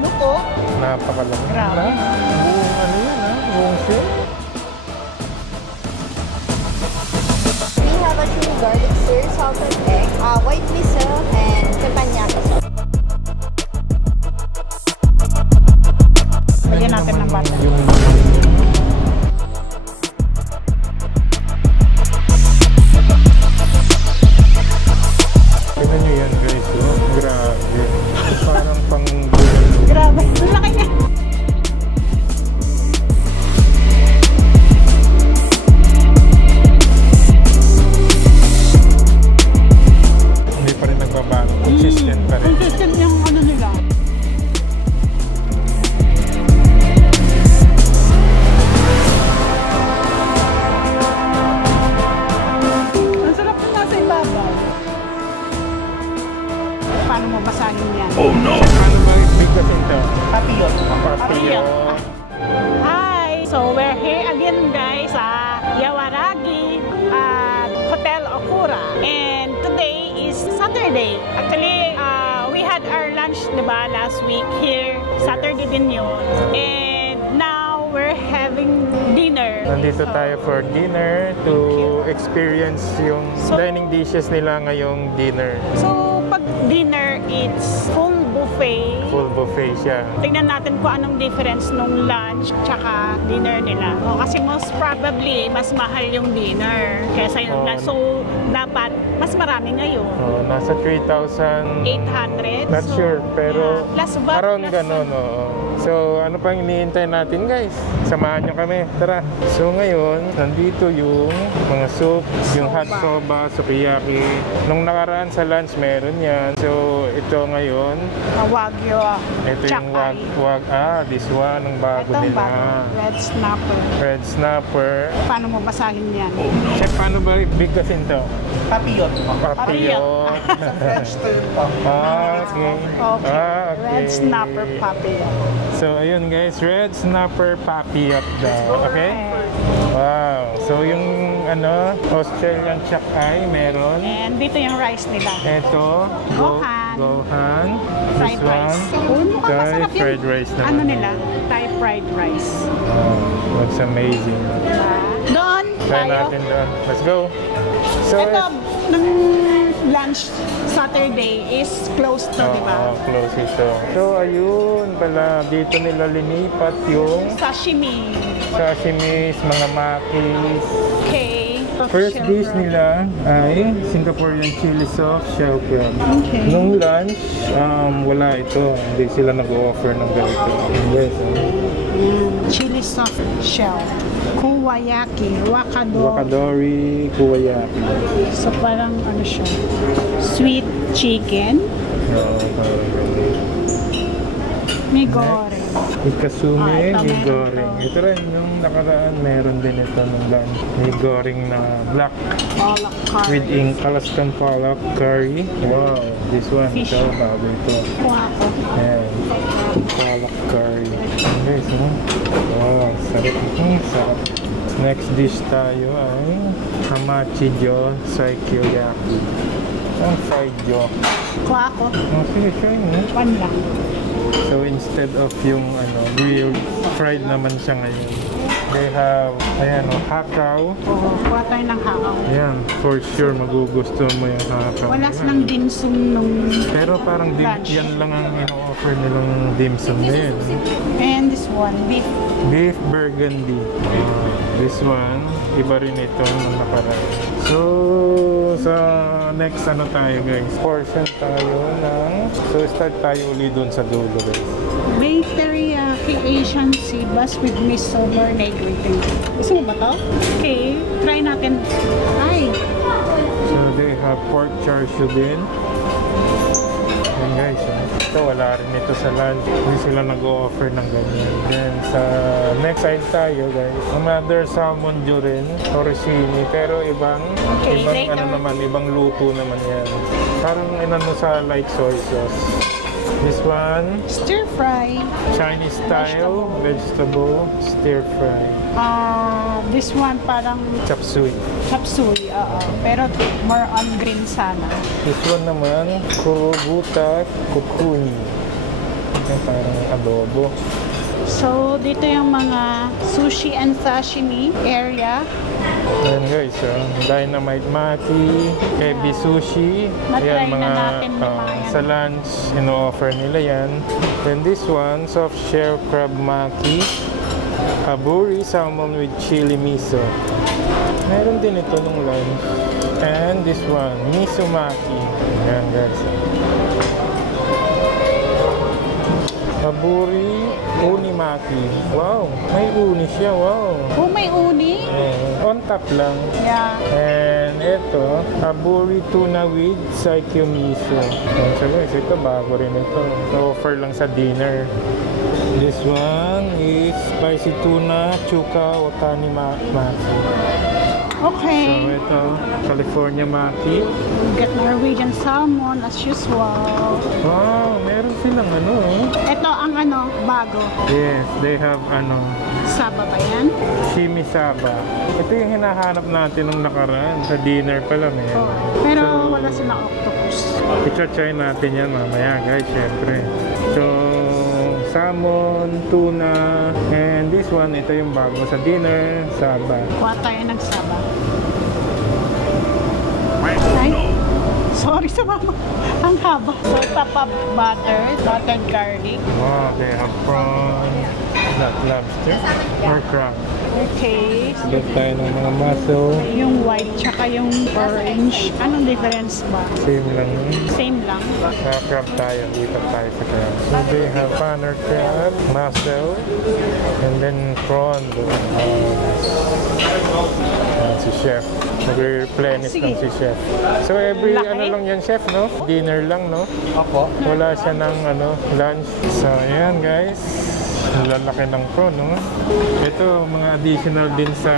look oh. Napakalaki. Grabe. Buong ano yan ha? Buong shell. We have a chili garlic stir, salted egg, white miso, and teppanyaki sauce. Lagyan natin ng butter. Tignan nyo yan guys, oh. Grabe. Parang pang bulan. Grabe, ang laki niya. Hindi pa rin nagbabago. Consistent pa rin. Consistent yung ano nila. Ang sarap na nasa ibabaw. Paano mo basahin yan? Oh no! Paano ba bigkasin ito? Papilyo. Papilyo. Hi! So we're here again guys sa Yawaragi at Hotel Okura. And today is Saturday. Actually, we had our lunch diba, last week here. Saturday din yun. And now we're having dinner. Nandito tayo for dinner to experience yung dining dishes nila ngayong dinner. So pag dinner, it's full buffet. Full buffet siya. Tingnan natin kung anong difference nung lunch tsaka dinner nila. O, kasi most probably, mas mahal yung dinner kaysa yung lunch. So, dapat mas marami ngayon. Oh, nasa 3,800. 800. Not sure, pero yeah. Plus VAT. around plus ganun. So, ano pang iniintay natin guys? Samahan nyo kami. Tara. So, ngayon, nandito yung mga soup, yung hot soba, sukiyaki. Nung nakaraan sa lunch, meron yan. So, ito ngayon. Wagyu. Ito yung this one, ang bago Ito ang nila. bago. Red snapper. Red snapper. Paano mo basahin yan? Chef, paano ba bigkasin to? Papillon po. Papillon. Sa French term po. Okay. Okay. Red snapper papillon. So, ayun guys, red snapper papillon daw. Okay? Wow. So, yung Australian chakay meron. And dito yung rice nila. Ito, Gohan. Fried This rice. one. Mukhang masarap yung fried rice naman. ano nila? Thai fried rice. Looks amazing. Doon Try tayo. natin doon. Let's go. So, Ito, nung lunch Saturday is closed to, di ba? close ito. So, ayun pala. Dito nila linipat yung Sashimi. sashimis, mga makis. Okay. First dish nila ay Singaporean chili sauce shell crab. Okay. Nung lunch, wala ito. Hindi sila nag-offer ng ganito. Yes. Chili sauce shell. Kuwayaki. Wakadori kuwayaki. So parang ano siya? Sweet chicken. May goreng. Ikasume, ito, may meron goreng. to. Ito rin, yung nakaraan, meron din ito ng lunch. May goreng na black Pollock curry. with Alaskan pollock curry. Wow, this one. Fish. Ito, bago ito. Kuha ko. Ayan, pollock curry. Okay, so, wow, sarap. Sarap. Next dish tayo ay hamachijo saikyoyaki. Ang fried jo. Kuha ko. Sige, try mo. One lang. So instead of yung grilled, fried naman siya ngayon. They have, ayan o, hakaw. Kuha tayo ng hakaw. Ayan, for sure magugustuhan mo yung hakaw. Wala Ayan. silang dim sum nung Pero parang lunch. yan lang ang ino-offer nilang dim sum na yun. And this one, beef. Beef burgundy. This one, iba rin ito nung nakaraan. So, sa next tayo guys, portion tayo ng, so start tayo ulit dun sa dulo guys. May teriyaki Asian sea bass with miso marinade waiting. Gusto mo ba to? Okay, try natin. Ay! So they have pork char siu din. Yan guys, ito wala rin ito sa lunch. Hindi sila nag-o-offer ng ganyan. Then sa next side tayo guys, another salmon rin, torresini, pero ibang later. ibang luto naman yan. Parang sa light soy sauce. This one, Stir fry. Chinese style, vegetable stir fry. This one parang Chop suey. chop suey, pero more on green sana. This one naman, kurobuta kukuni. Yung parang adobo. So, dito yung mga sushi and sashimi area. Ayan guys, Dynamite Maki, Ebi Sushi. Na-try Ayan, na natin yung mga yan. sa lunch, ino-offer nila yan. Then this one, soft shell crab maki, aburi salmon with chili miso. Meron din ito nung lunch. And this one, miso maki. Ayan guys. Aburi unimaki. Wow, may uni siya. Wow. Oh, may uni? On top lang. Yeah. And ito, aburi tuna with saikyo miso. So guys, ito bago rin ito. Offer lang sa dinner. This one is spicy tuna chuka otani maki. Okay. So ito, California maki. Get Norwegian salmon as usual. Wow, meron silang ano. Ito ang bago. Yes, they have Saba ba yan? shimisaba. Ito yung hinahanap natin nung nakaraan. Sa dinner pala meron. Pero So, wala silang octopus. i-try natin yan mamaya guys, syempre. So, salmon, tuna, and this one, ito yung bago sa dinner, saba. Kuha tayo ng saba. Ay, sorry sa mama. Ang haba. So, top of buttered garlic. Wow, they have prawn, not lobster, or crab. Okay. Sagot tayo ng mga mussel. Yung white tsaka yung orange. Anong difference ba? Same lang yun. Same lang. Crab tayo, lipat tayo sa crab. So they have panner crab, mussel, and then prawn. Si chef. Nag-replenish lang si chef. So every Laki. lang yan chef, no? Dinner lang, no? Opo. Wala siya ng lunch. So ayan guys. Ang lalaki ng prawn, no? Ito, mga additional din sa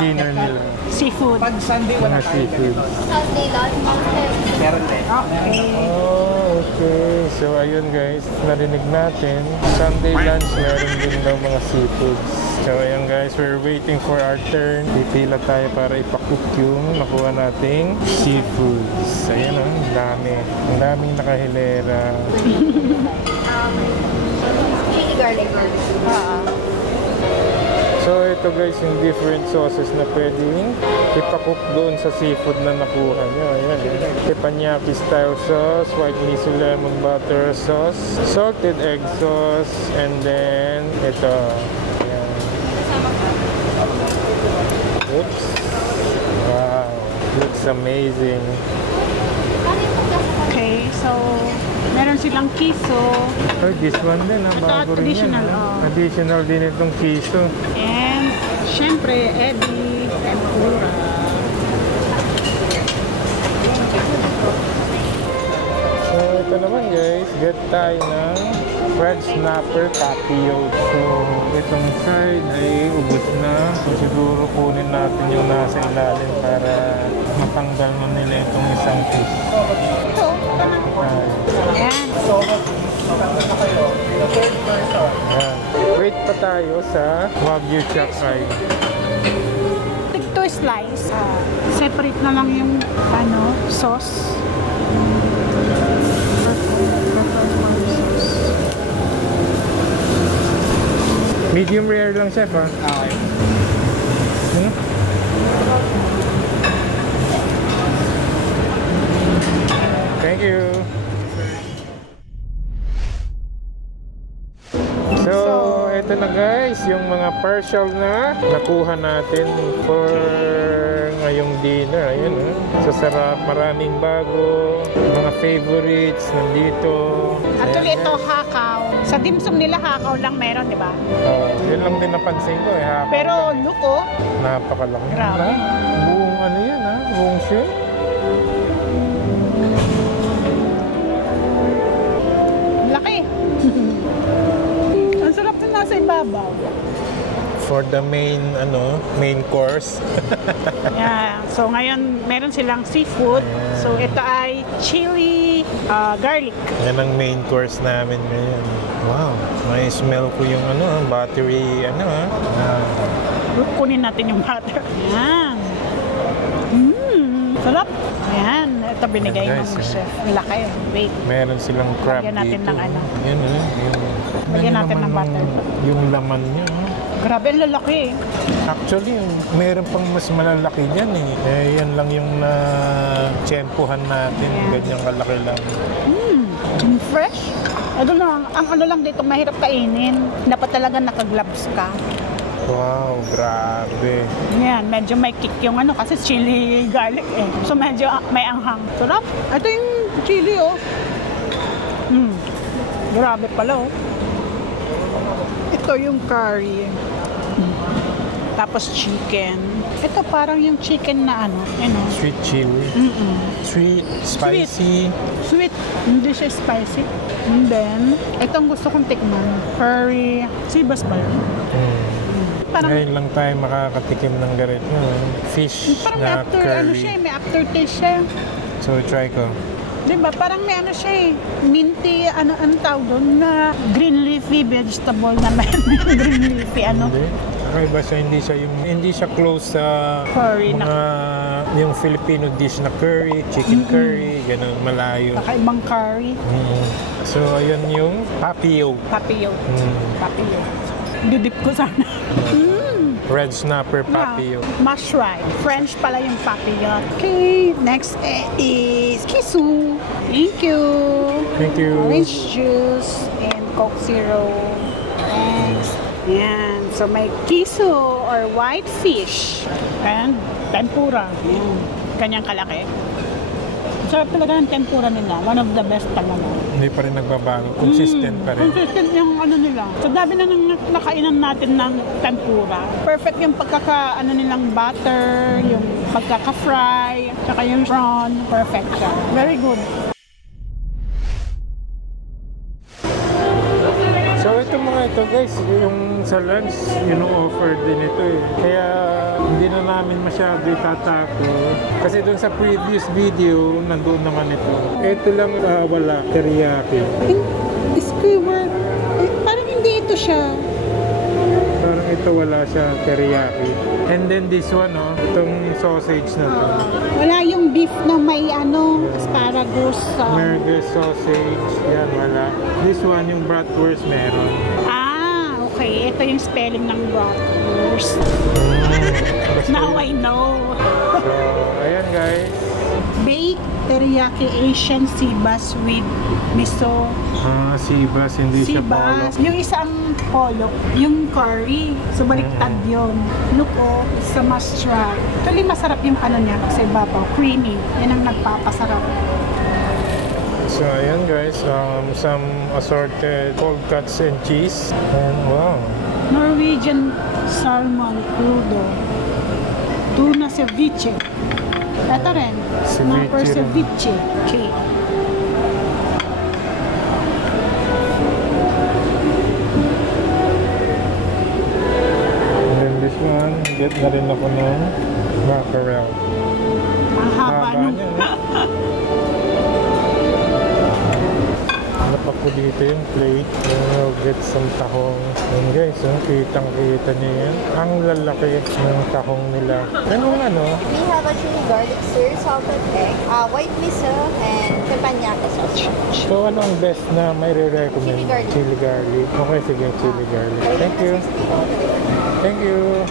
dinner nila. Seafood. Pag Sunday, wala Mga tayo. seafood. Sunday lunch. Meron din. Okay. Oh, okay. So, ayun guys, narinig natin. Sunday lunch, meron din daw mga seafoods. So, ayun guys, we're waiting for our turn. Pipila tayo para ipakook yung nakuha nating seafoods. Ayun oh, ang dami. Ang daming nakahilera. Chili garlic. So, ito guys, yung different sauces na pwedeng ipakook doon sa seafood na nakuha nyo. Ayan, teppanyaki style sauce, white miso lemon butter sauce, salted egg sauce, and then ito. Ayan. Oops. Wow. Looks amazing. Okay, so meron silang kiso Oh, this one din ha. Ito, Bago rin yan. additional, ha? oh. Additional din itong kiso. and syempre ebi tempura. So, ito naman guys, get tayo ng red snapper tapioca. So, itong side ay ubos na. So, siguro kunin natin yung nasa ilalim para matanggal na nila itong isang piece. Ito, ayan. Ayan. Wait pa tayo sa Wagyu Chuck Eye. Take 2 slice. Separate na lang yung sauce. Medium rare lang chef ha. Okay. Hmm? Thank you. So, ito na guys, yung mga partial na nakuha natin for ngayong dinner. Ayun, so sarap, maraming bago, mga favorites nandito. Actually, Ayan, ito guys. hakaw. Sa dimsum nila hakaw lang meron, di ba? Yun lang din napansin ko eh. Hapon Pero lang. look oh, Napakalaki. Grabe. Ha? Buong ano yan ha? Buong shrimp? laki. Ang sarap na nasa ibabaw. For the main course. Yeah. So ngayon meron silang seafood. Ayan. So ito ay chili garlic. Yan ang main course namin ngayon. Wow, may smell ko yung battery Kunin natin yung butter. Ayan. Sarap. Ayan. Ito binigay Ayan, ng guys, chef. Ang laki. Wait. Meron silang crab Lagyan natin dito. ng ano. Yan, yung... Lagyan natin naman ng butter. Yung laman niya. Grabe, ang lalaki. Actually, meron pang mas malalaki dyan eh. Yan lang yung na-tsempuhan natin. Ayan. Ganyang kalaki lang. Fresh. Ano lang, ang ano lang dito, mahirap kainin. Dapat talaga naka-gloves ka. Wow, grabe. Yan, medyo may kick yung ano kasi chili garlic eh. So medyo may anghang. Sarap. Ito yung chili oh. Grabe pala oh. Ito yung curry. Tapos chicken. Ito parang yung chicken na ano, Sweet chili. Sweet, spicy. Sweet, hindi siya spicy. And then, itong gusto kong tikman. Curry. Sibas ba yun? Parang, Ngayon lang tayo makakatikim ng ganito. Fish parang may na after, curry. ano siya, may aftertaste siya. So, try ko. Diba? Parang may ano siya minty, ano tawag doon, na green leafy vegetable naman. Green leafy, ano. Hindi. Kakaiba siya, hindi siya close sa Curry mga, yung Filipino dish na curry, chicken curry, ganun, malayo. Kakaibang curry. So, ayun yung papio. Papio. Papio. Didip ko sana. Red snapper papio. Must try. French pala yung papillon. Okay, next is kisu. Thank you. Thank you. Orange juice and Coke Zero. Thanks. Yan. So may kisu or white fish. And tempura. Yan. Kanyang kalaki. Sarap talaga ng tempura nila. One of the best talaga. Hindi pa rin nagbabago. Consistent pa rin. Consistent yung ano nila. So dami na nang nakainan natin ng tempura. Perfect yung ano nilang butter, yung pagkaka-fry, saka yung prawn. Perfect siya. Very good. So ito mga ito guys, yung sa lunch, yun ang offer din ito eh. Kaya hindi na namin masyado itatako. Kasi dun sa previous video, nandun naman ito. Ito lang wala, teriyaki. Skewer, parang hindi ito siya. Parang ito wala siya, teriyaki. And then this one, oh, itong sausage na to. Wala yung beef na may asparagus. Merguez sausage, yan wala. This one, yung bratwurst meron. Okay. Ito yung spelling ng bratwurst. Now I know. So, ayan guys. Baked teriyaki Asian sea bass with miso. Sibas, hindi siya Sibas. pollock. Yung isang pollock, yung curry. So, baliktad yun. Look, it's a must try. Actually, masarap yung ano niya kasi babaw. Creamy. Yan ang nagpapasarap. So, ayan guys. Some assorted cold cuts and cheese. And wow. Norwegian salmon crudo. Tuna ceviche. Ito rin. Snapper ceviche. Okay. One, get na rin ako ng mackerel. Ang haba nung... niya, eh. Hanap ako dito yung plate. I'll get some tahong. Yan guys, kitang-kita niyo yan. Ang lalaki ng tahong nila. Anong ano? We have a chili garlic stir, salted egg, white miso, and teppanyaki sauce. So ano ang best na may re-recommend? Chili garlic. Chili garlic. Okay, sige, chili garlic. Thank you. Thank you.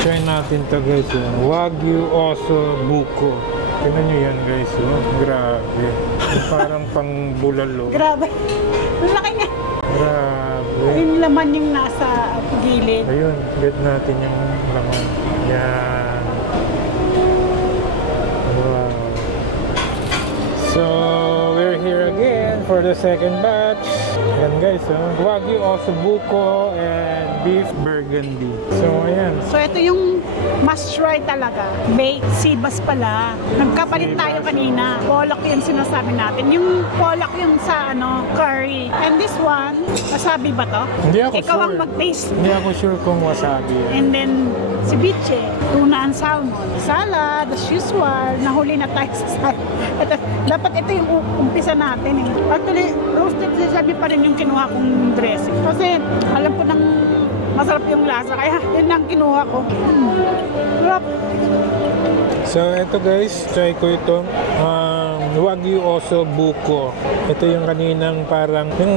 Try natin to guys. Wagyu Oso Buko. Tingnan nyo yan guys, oh. Grabe. Parang pang bulalo. Grabe. Ang laki niya. Grabe. Yung laman yung nasa gilid. Ayun, get natin yung laman. Yan. Wow. So, we're here again for the second batch. Yan guys, oh. Wagyu Ossobuco and beef burgundy. So, ayan. So ito yung must try talaga. Baked sibas pala. Nagkapalit tayo kanina. Pollock yung sinasabi natin. Yung pollock yung sa curry. And this one, wasabi ba to? Hindi ako Ikaw ang sure. mag-taste. Hindi ako sure kung wasabi yan. And then, ceviche, tuna and salmon. Salad, as usual, nahuli na tayo sa salad. Dapat ito yung umpisa natin. Actually, roasted sesame pa rin yung kinuha kong dressing. Kasi, alam ko nang masarap yung lasa. Kaya, yun ang kinuha ko. Sarap. So, ito guys, try ko ito. Wagyu Ossobuco. Ito yung kaninang parang yung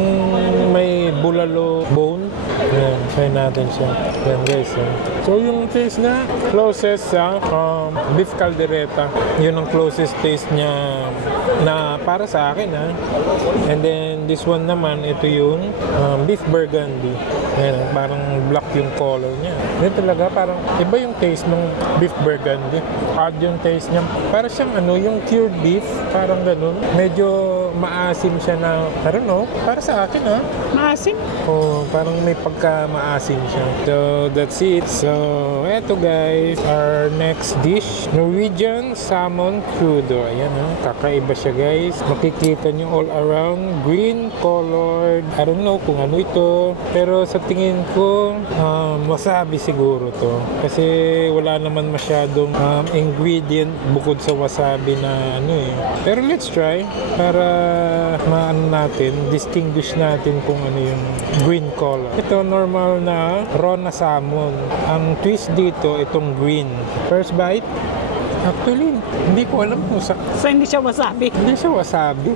may bulalo bone. Ayan, try natin siya. Ayan guys. So, yung taste na closest sa beef caldereta. Yun ang closest taste niya na para sa akin. And then, this one naman, ito yung beef burgundy. Ayan, parang black yung color niya. Ito talaga, parang iba yung taste ng beef burgundy. Odd yung taste niya. Para siyang yung cured beef. Parang ganun. Medyo maasim siya na, I don't know, para sa akin Maasim. parang may pagka-maasim siya. So, that's it. So, eto guys, our next dish, Norwegian salmon crudo. Ayan kakaiba siya guys. Makikita nyo all around, green colored. I don't know kung ano ito. Pero sa tingin ko, wasabi siguro to. Kasi wala naman masyadong ingredient bukod sa wasabi na Pero let's try para maano natin, distinguish natin kung ano yung green color. Ito normal na raw na salmon. Ang twist dito, itong green. First bite, actually, hindi ko alam kung So, hindi siya wasabi. hindi siya wasabi.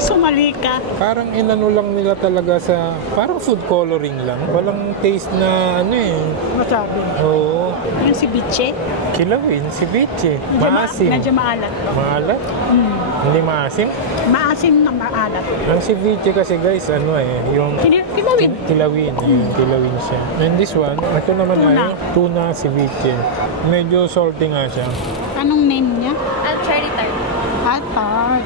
Sumali ka. Parang inano lang nila talaga sa, parang food coloring lang. Walang taste na Wasabi. Oo. Yung ceviche. Kilawin, ceviche. Maasim. Medyo maalat. Maalat? Hindi maasim? Maasim na maalat. Ang ceviche kasi guys, yung Kilawin. kilawin. Kilawin siya. And this one, ito naman Tuna. tuna ceviche. Medyo salty nga siya. Anong name niya? Cherry tart. Tart.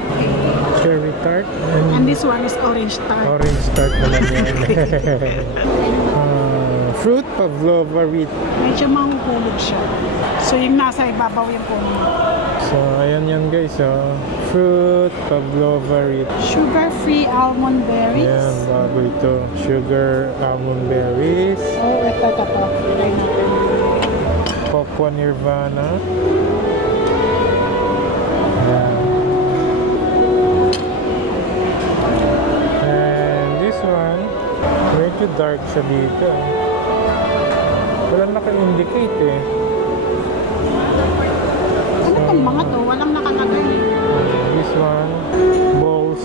Cherry tart. And this one is orange tart. Orange tart naman yan. Fruit pavlova with. Medyo mahuhulog siya. So yung nasa ibabaw yung puno. So, ayan yan guys. Fruit pavlova with. Sugar-free almond berries. Yan, bago ito. Sugar almond berries. Oh, ito. Try natin. Papua Nirvana. Yan. And this one, medyo dark siya dito. Walang naka-indicate Ano itong mga to? Walang nakalagay. This one, balls.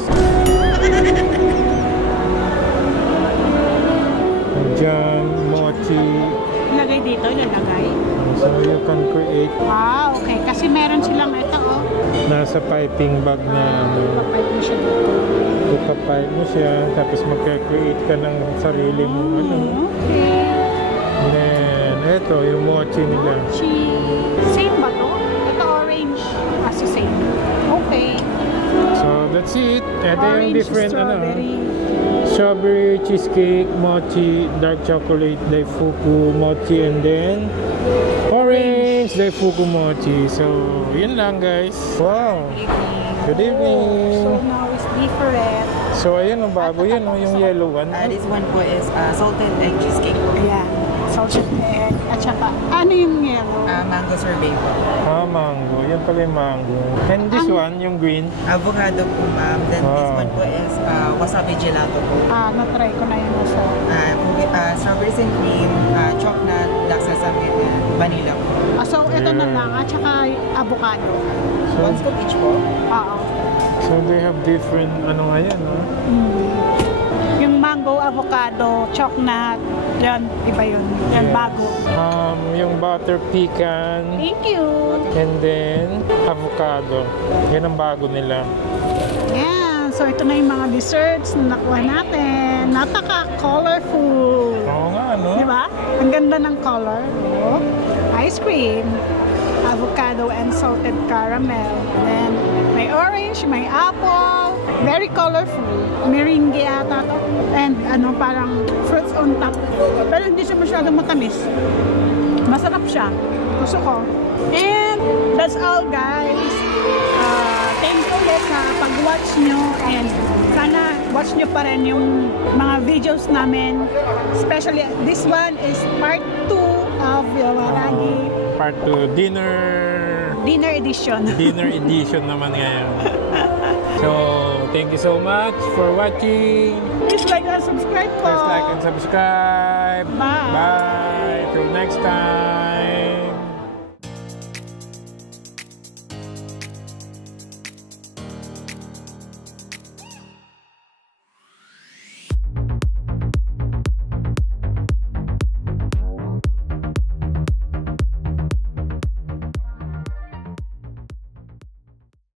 Jam, mochi. Ilagay dito, ilalagay. So you can create. Okay. Kasi meron silang ito, Nasa piping bag na Papayag mo siya dito. ipapipe mo siya, tapos mag-create ka ng sarili mo Okay. Then, ito, yung mochi nila. Same ba to? Ito orange. Kasi same. Okay. So, that's it. Ito yung Orange, different, strawberry. strawberry, cheesecake, mochi, dark chocolate, daifuku, mochi, and then orange, daifuku, mochi. So, yun lang guys. Wow. Good evening. So now it's different. So, ayun, ang bago yun, yung yellow one. This one po is salted egg cheesecake. Ayan. Salted egg. At saka, ano yung yellow? Mango sorbet po. Mango. Yan pala yung mango. And this one, yung green. Avocado po ma'am. Then this one po is wasabi gelato po. Na-try ko na yun sa... Strawberries and cream, chocolate, black sesame, and vanilla po. so, ito na lang. At saka avocado. So, One scoop each po. Oo. so they have different, ano nga yan, Yung mango avocado, chocolate. Yan, iba yun. Yan, Yes. bago. Yung butter pecan, Thank you. and then avocado. Yan ang bago nila. Yan. So, ito na yung mga desserts na nakuha natin. Napaka-colorful. Oo nga, no? Di ba? Ang ganda ng color. Oh. Ice cream, avocado and salted caramel. Then, may orange, may apple. Very colorful. Meringue ata to. And parang fruits on top. Pero hindi siya masyadong matamis. Masarap siya. Gusto ko. And that's all, guys. Thank you ulit sa pag-watch nyo. And sana watch nyo pa rin yung mga videos namin. Especially, this one is part 2 of Yawaragi Part 2, dinner edition. dinner edition naman ngayon. So, thank you so much for watching. Please like and subscribe po. Please like and subscribe. Bye. Bye. Till next time.